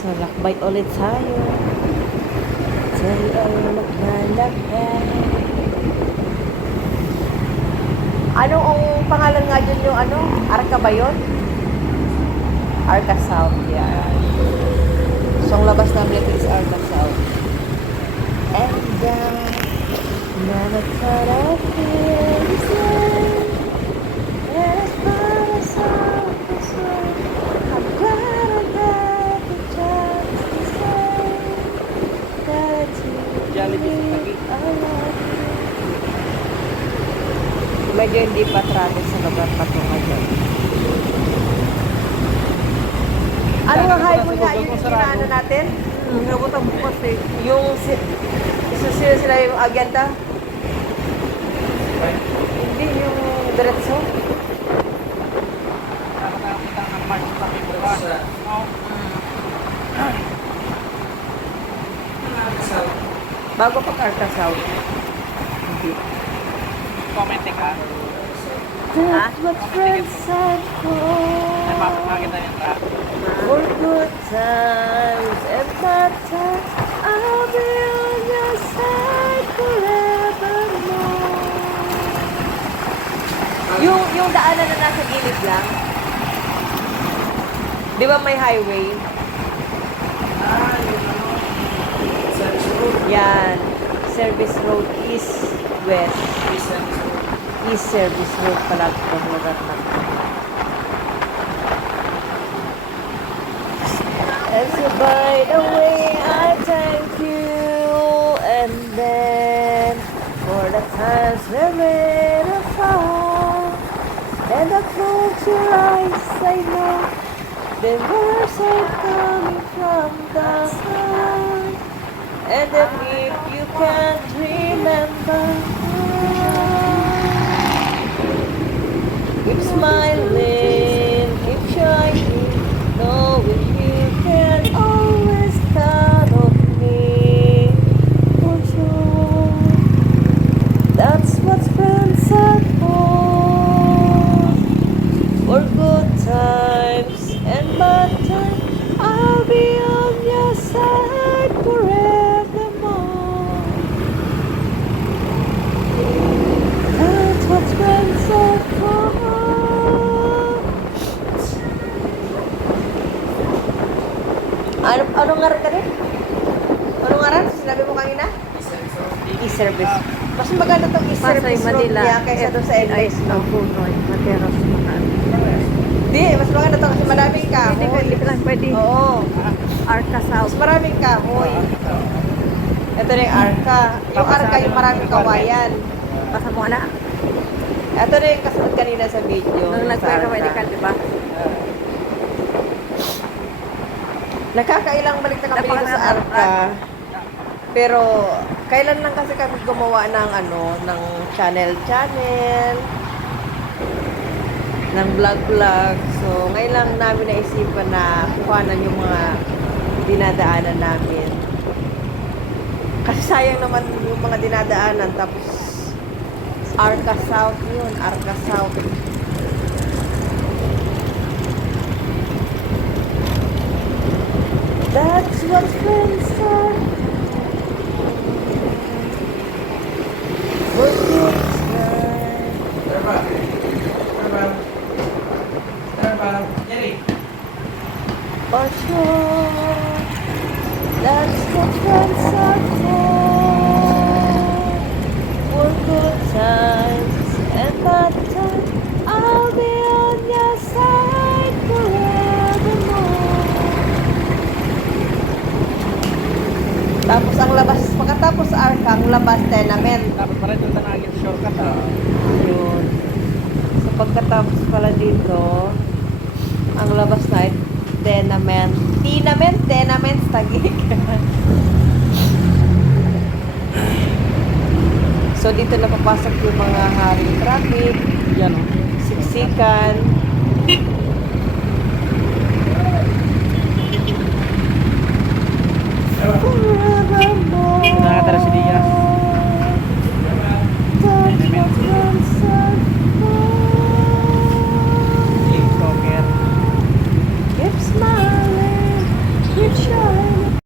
So, lakbay ulit tayo. Tayo ay maglalakbay. Ano ang pangalan nga dyan yung ano? Arca ba yun? Arca South, yeah. So, ang labas namin ito is Arca South. And never thought I'd feel this way. And as far as I'm concerned, I'm glad I got the chance to say that you really are loved. Medyo hindi pa traffic sa lugar patungo dyan. Ano nga highway nga yun yung ginaano natin? Nabutan bukas eh. Yung isusunod sila yung agenda? Hindi, yung diretso? Nakakita ng March sa bukas. Bago pa Arca South. Hindi. Commenting ka. That's what friends said Ay, for. makita niya ka. For good times and bad times, I'll be on your side forevermore. Yung daanan na nasa gilid lang. Di ba may highway? Yan. Service Road East West. East Service Road pala itong lugar na. And so by the way, I thank you. And then for the times we made a fall. And I close your eyes, I know the words are coming from the heart. And then if you can't remember, keep smiling, keep shining, knowing you can always count on me for sure. That's what friends are for good times and bad times. I'll be on your side forevermore. That's what friends are for. Anong ngaran ka rin? Anong ngaran? Sinabi mo kanina? E-service. Mas maganda itong e-service road niya kaysa doon sa NS, no? Punoy, Materos, Makan. Hindi, mas maganda ito kasi maraming kahoy. Hindi lang pwede. Oo. Arca Mas South. maraming kahoy. Ito na yung Arca. Yung Arca yung maraming kawayan. Basta mo na. Ito na yung kasunod kanina sa video. Nung sa nag-pwede Arca. medical, di ba? Nakakailang balik na kami dito sa Arca. Pero kailan lang kasi kami gumawa ng ano, ng channel ng vlog. So ngayon lang namin naisipan na kuhanan yung mga dinadaanan namin. Kasi sayang naman yung mga dinadaanan. Tapos Arca South yun, Arca South. That's what friends are. For good times. For sure. That's what friends are for good times and bad times. I'll be on your side forevermore. Tapos ang labas, pagkatapos sa Arca, ang labas tenement. Dapat pala ito na naging shortcut. Yun. So pagkatapos pala dito, ang labas na ay tenement. Tenement, tagig. So dito na papasok yung mga haring traffic, Yan o. siksikan. Nakatara si Diaz. Stalker. Keep smiling, keep sunshine.